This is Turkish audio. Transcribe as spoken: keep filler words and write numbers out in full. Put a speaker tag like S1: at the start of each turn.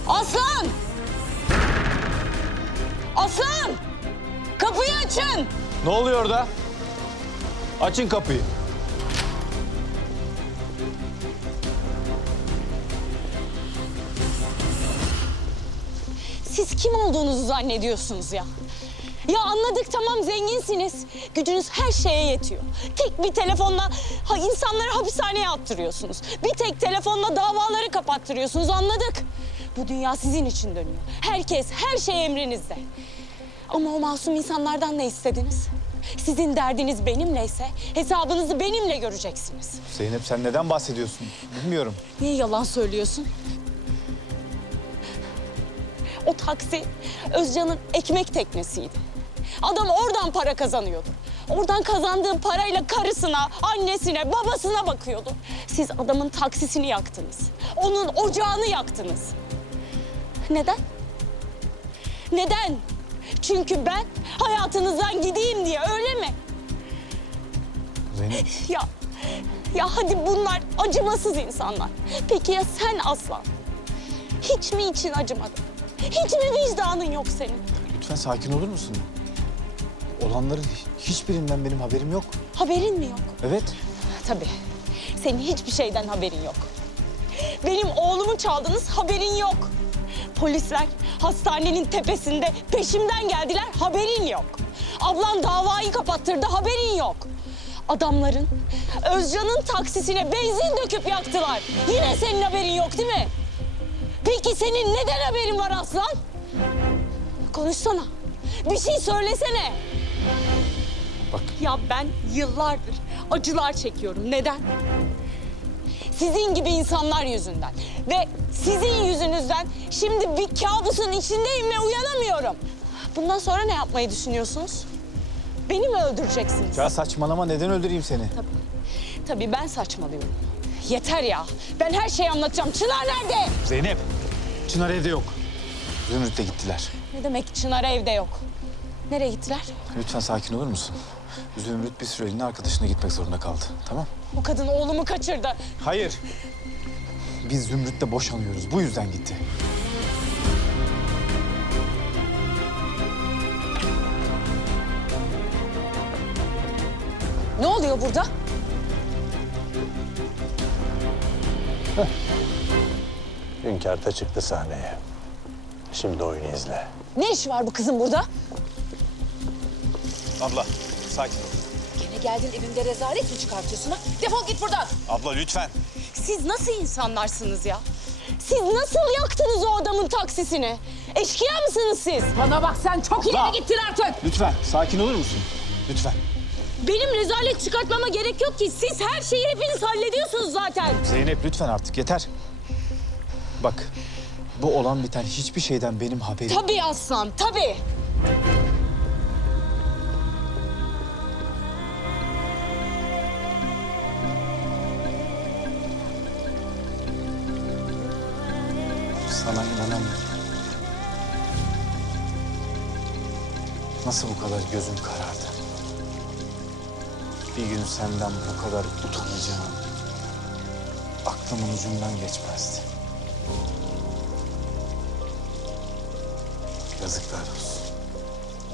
S1: Aslan! Aslan! Kapıyı açın!
S2: Ne oluyor orada? Açın kapıyı.
S1: Siz kim olduğunuzu zannediyorsunuz ya? Ya anladık, tamam, zenginsiniz. Gücünüz her şeye yetiyor. Tek bir telefonla ha, insanları hapishaneye attırıyorsunuz. Bir tek telefonla davaları kapattırıyorsunuz, anladık. Bu dünya sizin için dönüyor. Herkes, her şey emrinizde. Ama o masum insanlardan ne istediniz? Sizin derdiniz benimleyse hesabınızı benimle göreceksiniz.
S2: Zeynep sen neden bahsediyorsun? Bilmiyorum.
S1: Niye yalan söylüyorsun? O taksi Özcan'ın ekmek teknesiydi. Adam oradan para kazanıyordu. Oradan kazandığı parayla karısına, annesine, babasına bakıyordu. Siz adamın taksisini yaktınız. Onun ocağını yaktınız. Neden? Neden? Çünkü ben hayatınızdan gideyim diye, öyle mi?
S2: Zeynep.
S1: Ya, ya hadi bunlar acımasız insanlar. Peki ya sen Aslan? Hiç mi için acımadın? Hiç mi vicdanın yok senin?
S2: Lütfen sakin olur musun? Olanların hiçbirinden benim haberim yok.
S1: Haberin mi yok?
S2: Evet.
S1: Tabii. Senin hiçbir şeyden haberin yok. Benim oğlumu çaldınız, haberin yok. Polisler hastanenin tepesinde peşimden geldiler, haberin yok. Ablan davayı kapattırdı, haberin yok. Adamların Özcan'ın taksisine benzin döküp yaktılar. Yine senin haberin yok değil mi? Peki senin neden haberin var Aslan? Konuşsana. Bir şey söylesene.
S2: Bak.
S1: Ya ben yıllardır acılar çekiyorum. Neden? Sizin gibi insanlar yüzünden. Ve sizin yüzünüzden şimdi bir kabusun içindeyim ve uyanamıyorum. Bundan sonra ne yapmayı düşünüyorsunuz? Beni mi öldüreceksiniz?
S2: Ya saçmalama, neden öldüreyim seni?
S1: Tabii. Tabii ben saçmalıyorum. Yeter ya. Ben her şeyi anlatacağım. Çınar nerede?
S2: Zeynep. Çınar evde yok. Zümrüt'le gittiler.
S1: Ne demek Çınar evde yok? Nereye gittiler?
S2: Lütfen sakin olur musun? Zümrüt bir süreliğine arkadaşına gitmek zorunda kaldı. Tamam?
S1: O kadın oğlumu kaçırdı.
S2: Hayır. Biz Zümrüt'le boşanıyoruz. Bu yüzden gitti.
S1: Ne oluyor burada?
S3: Hünkâr da çıktı sahneye. Şimdi oyunu izle.
S1: Ne işi var bu kızın burada?
S2: Abla, sakin ol.
S1: Gene geldin evimde rezalet mi çıkartıyorsun ha? Defol git buradan.
S2: Abla lütfen.
S1: Siz nasıl insanlarsınız ya? Siz nasıl yaktınız o adamın taksisini? Eşkıya mısınız siz?
S4: Bana bak sen çok ileri gittin artık.
S2: Lütfen sakin olur musun? Lütfen.
S1: Benim rezalet çıkartmama gerek yok ki. Siz her şeyi hepiniz hallediyorsunuz zaten.
S2: Zeynep lütfen artık yeter. Bak, bu olan biten hiçbir şeyden benim haberim...
S1: Tabii Aslan, tabii.
S2: Sana inanamıyorum. Nasıl bu kadar gözüm karardı? Bir gün senden bu kadar utanacağım aklımın ucundan geçmezdi. Yazıklar olsun.